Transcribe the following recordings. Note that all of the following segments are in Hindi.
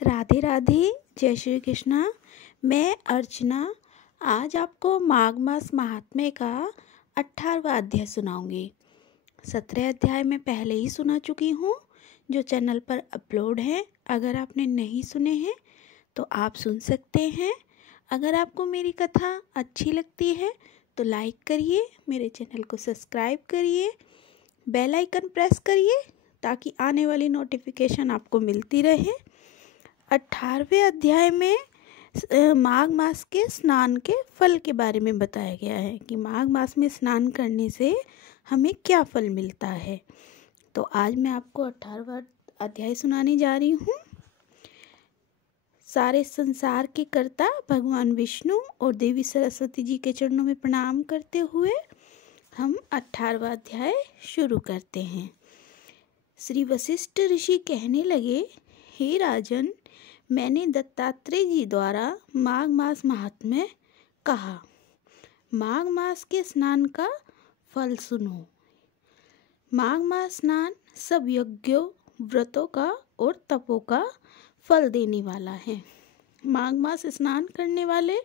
राधे राधे। जय श्री कृष्णा। मैं अर्चना आज आपको माघ मास महात्म्य का 18वां अध्याय सुनाऊंगी। 17 अध्याय मैं पहले ही सुना चुकी हूँ जो चैनल पर अपलोड है। अगर आपने नहीं सुने हैं तो आप सुन सकते हैं। अगर आपको मेरी कथा अच्छी लगती है तो लाइक करिए, मेरे चैनल को सब्सक्राइब करिए, बेल आइकन प्रेस करिए ताकि आने वाली नोटिफिकेशन आपको मिलती रहे। 18वें अध्याय में माघ मास के स्नान के फल के बारे में बताया गया है कि माघ मास में स्नान करने से हमें क्या फल मिलता है। तो आज मैं आपको 18वां अध्याय सुनाने जा रही हूँ। सारे संसार के कर्ता भगवान विष्णु और देवी सरस्वती जी के चरणों में प्रणाम करते हुए हम 18वां अध्याय शुरू करते हैं। श्री वशिष्ठ ऋषि कहने लगे, हे राजन, मैंने दत्तात्रेय जी द्वारा माघ मास महात्म्य कहा। माघ मास के स्नान का फल सुनो। माघ मास स्नान सब यज्ञों, व्रतों का और तपों का फल देने वाला है। माघ मास स्नान करने वाले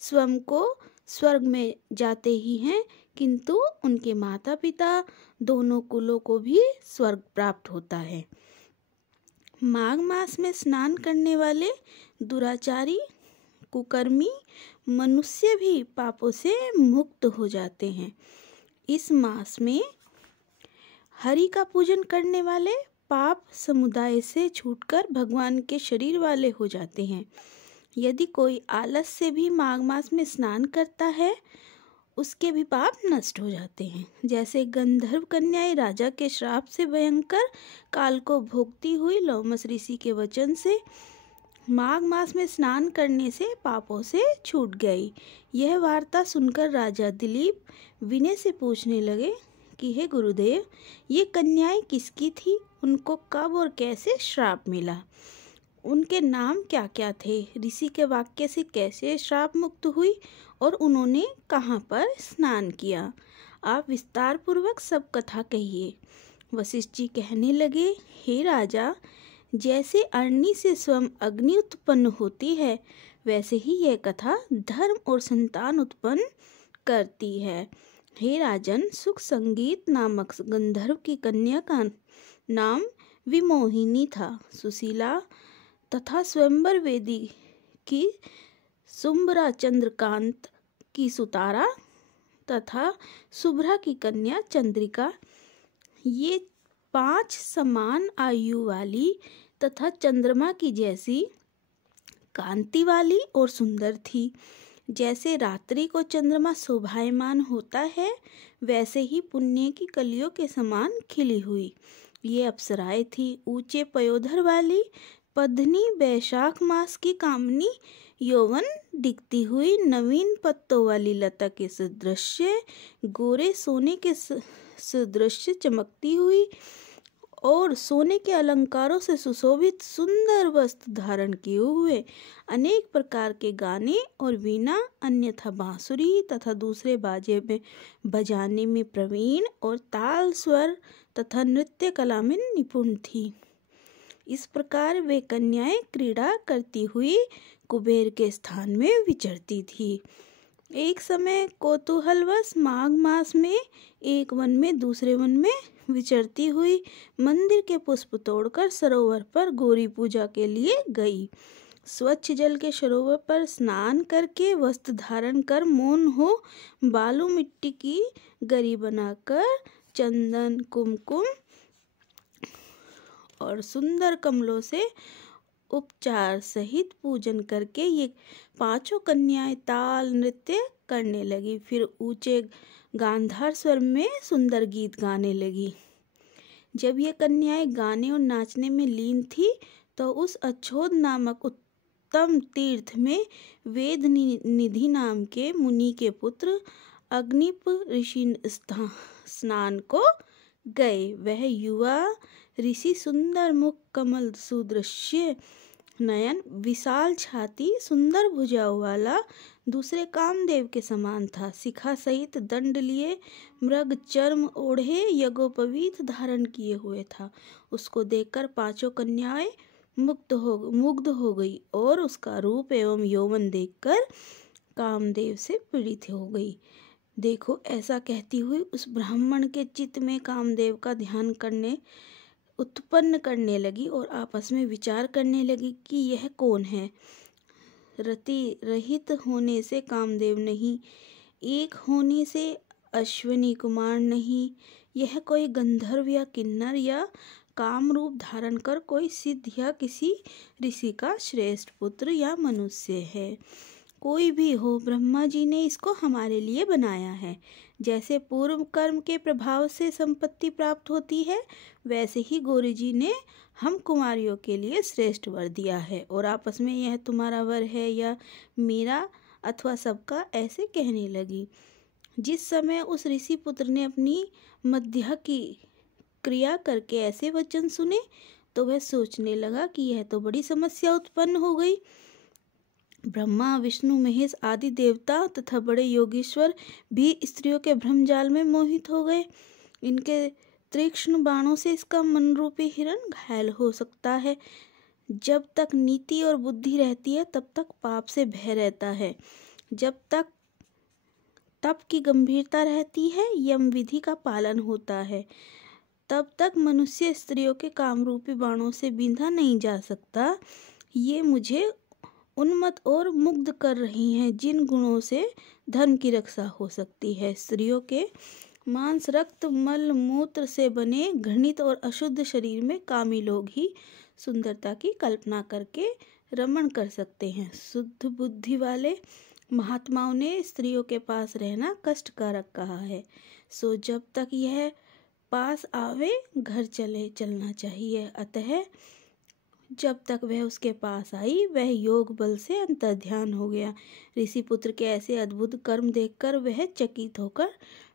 स्वयं को स्वर्ग में जाते ही हैं, किंतु उनके माता पिता दोनों कुलों को भी स्वर्ग प्राप्त होता है। माघ मास में स्नान करने वाले दुराचारी, कुकर्मी मनुष्य भी पापों से मुक्त हो जाते हैं। इस मास में हरि का पूजन करने वाले पाप समुदाय से छूटकर भगवान के शरीर वाले हो जाते हैं। यदि कोई आलस से भी माघ मास में स्नान करता है, उसके भी पाप नष्ट हो जाते हैं। जैसे गंधर्व कन्याएं राजा के श्राप से भयंकर काल को भोगती हुई लोमस ऋषि के वचन से माघ मास में स्नान करने से पापों से छूट गई। यह वार्ता सुनकर राजा दिलीप विनय से पूछने लगे कि हे गुरुदेव, ये कन्याएं किसकी थी? उनको कब और कैसे श्राप मिला? उनके नाम क्या क्या थे? ऋषि के वाक्य से कैसे श्राप मुक्त हुई और उन्होंने कहाँ पर स्नान किया? आप विस्तार पूर्वक सब कथा कहिए। वशिष्ठ जी कहने लगे, हे राजा, जैसे अग्नि से स्वयं अग्नि उत्पन्न होती है, वैसे ही यह कथा धर्म और संतान उत्पन्न करती है। हे राजन, सुख संगीत नामक गंधर्व की कन्या का नाम विमोहिनी था। सुशीला तथा स्वयंवर वेदी की सुंबरा चंद्रकांत की सुतारा तथा शुभ्रा की कन्या चंद्रिका, ये 5 समान आयु वाली तथा चंद्रमा की जैसी कांति वाली और सुंदर थी। जैसे रात्रि को चंद्रमा शोभायमान होता है, वैसे ही पुण्य की कलियों के समान खिली हुई ये अप्सराएं थी। ऊंचे पयोधर वाली पद्मनी वैशाख मास की कामनी यौवन दिखती हुई नवीन पत्तों वाली लता के सदृश्य गोरे सोने के सदृश्य चमकती हुई और सोने के अलंकारों से सुशोभित सुंदर वस्त्र धारण किए हुए अनेक प्रकार के गाने और वीणा अन्यथा बांसुरी तथा दूसरे बाजे में बजाने में प्रवीण और ताल स्वर तथा नृत्य कला में निपुण थी। इस प्रकार वे कन्याएं क्रीड़ा करती हुई कुबेर के स्थान में विचरती थी। एक समय कौतूहलवश माघ मास में एक वन में दूसरे वन में विचरती हुई मंदिर के पुष्प तोड़कर सरोवर पर गौरी पूजा के लिए गई। स्वच्छ जल के सरोवर पर स्नान करके वस्त्र धारण कर मौन हो बालू मिट्टी की गरी बनाकर चंदन कुमकुम और सुंदर कमलों से उपचार सहित पूजन करके ये 5 कन्याएं ताल नृत्य करने लगी। फिर ऊंचे गांधार स्वर में सुंदर गीत गाने लगी। जब ये कन्याएं गाने और नाचने में लीन थी तो उस अच्छोद नामक उत्तम तीर्थ में वेद निधि नाम के मुनि के पुत्र अग्निप ऋषि स्नान को गए। वह युवा ऋषि सुंदर मुख, कमल सुदृश्य नयन, विशाल छाती, सुंदर भुजाओं वाला, दूसरे कामदेव के समान था। शिखा सहित दंड लिए, मृग चर्म ओढ़े, यज्ञोपवीत धारण किए हुए था। उसको देखकर 5 कन्याएं मुग्ध हो गई और उसका रूप एवं यौवन देखकर कामदेव से पीड़ित हो गई। देखो, ऐसा कहती हुई उस ब्राह्मण के चित्त में कामदेव का ध्यान उत्पन्न करने लगी और आपस में विचार करने लगी कि यह कौन है। रति रहित होने से कामदेव नहीं, एक होने से अश्विनी कुमार नहीं, यह कोई गंधर्व या किन्नर या काम रूप धारण कर कोई सिद्ध या किसी ऋषि का श्रेष्ठ पुत्र या मनुष्य है। कोई भी हो, ब्रह्मा जी ने इसको हमारे लिए बनाया है। जैसे पूर्व कर्म के प्रभाव से संपत्ति प्राप्त होती है, वैसे ही गौरी जी ने हम कुमारियों के लिए श्रेष्ठ वर दिया है। और आपस में यह तुम्हारा वर है या मेरा अथवा सबका, ऐसे कहने लगी। जिस समय उस ऋषि पुत्र ने अपनी मध्या की क्रिया करके ऐसे वचन सुने, तो वह सोचने लगा कि यह तो बड़ी समस्या उत्पन्न हो गई। ब्रह्मा, विष्णु, महेश आदि देवता तथा बड़े योगीश्वर भी स्त्रियों के भ्रमजाल में मोहित हो गए। इनके तीक्ष्ण बाणों से इसका मन रूपी हिरण घायल हो सकता है। जब तक नीति और बुद्धि रहती है, तब तक पाप से भय रहता है। जब तक तप की गंभीरता रहती है, यम विधि का पालन होता है, तब तक मनुष्य स्त्रियों के कामरूपी बाणों से बींधा नहीं जा सकता। ये मुझे उन्मत्त और मुग्ध कर रही हैं, जिन गुणों से धर्म की रक्षा हो सकती है। स्त्रियों के मांस, रक्त, मल मूत्र से बने घृणित और अशुद्ध शरीर में कामी लोग ही सुंदरता की कल्पना करके रमण कर सकते हैं। शुद्ध बुद्धि वाले महात्माओं ने स्त्रियों के पास रहना कष्टकारक कहा है। सो जब तक यह पास आवे, घर चलना चाहिए। अतः जब तक वह उसके पास आई, वह योग बल से अंतर्ध्यान हो गया। ऋषि पुत्र के ऐसे अद्भुत कर्म देखकर वह चकित होकर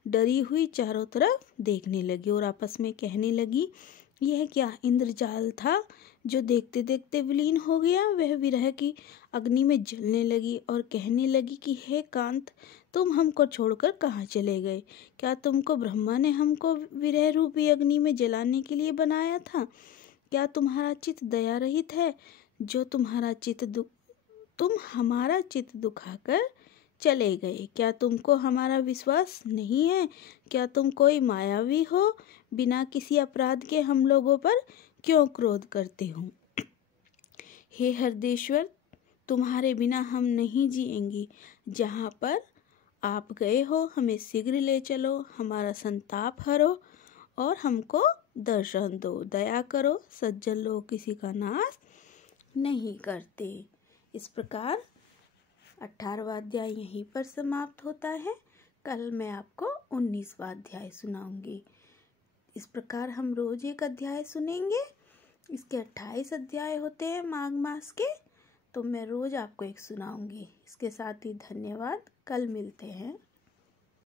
डरी हुई चारों तरफ देखने लगी और आपस में कहने लगी, यह क्या इंद्रजाल था जो देखते देखते विलीन हो गया। वह विरह की अग्नि में जलने लगी और कहने लगी कि हे कांत, तुम हमको छोड़कर कहाँ चले गए? क्या तुमको ब्रह्मा ने हमको विरह रूपी अग्नि में जलाने के लिए बनाया था? क्या तुम्हारा चित्त दया रहित है, जो तुम हमारा चित्त दुखाकर चले गए? क्या तुमको हमारा विश्वास नहीं है? क्या तुम कोई मायावी हो? बिना किसी अपराध के हम लोगों पर क्यों क्रोध करते हो? हे हरदेश्वर, तुम्हारे बिना हम नहीं जिएंगी। जहाँ पर आप गए हो, हमें शीघ्र ले चलो, हमारा संताप हरो और हमको दर्शन दो। दया करो, सज्जन लोग किसी का नाश नहीं करते। इस प्रकार 18वां अध्याय यहीं पर समाप्त होता है। कल मैं आपको 19वां अध्याय सुनाऊंगी। इस प्रकार हम रोज एक अध्याय सुनेंगे। इसके 28 अध्याय होते हैं माघ मास के, तो मैं रोज आपको एक सुनाऊंगी। इसके साथ ही धन्यवाद। कल मिलते हैं।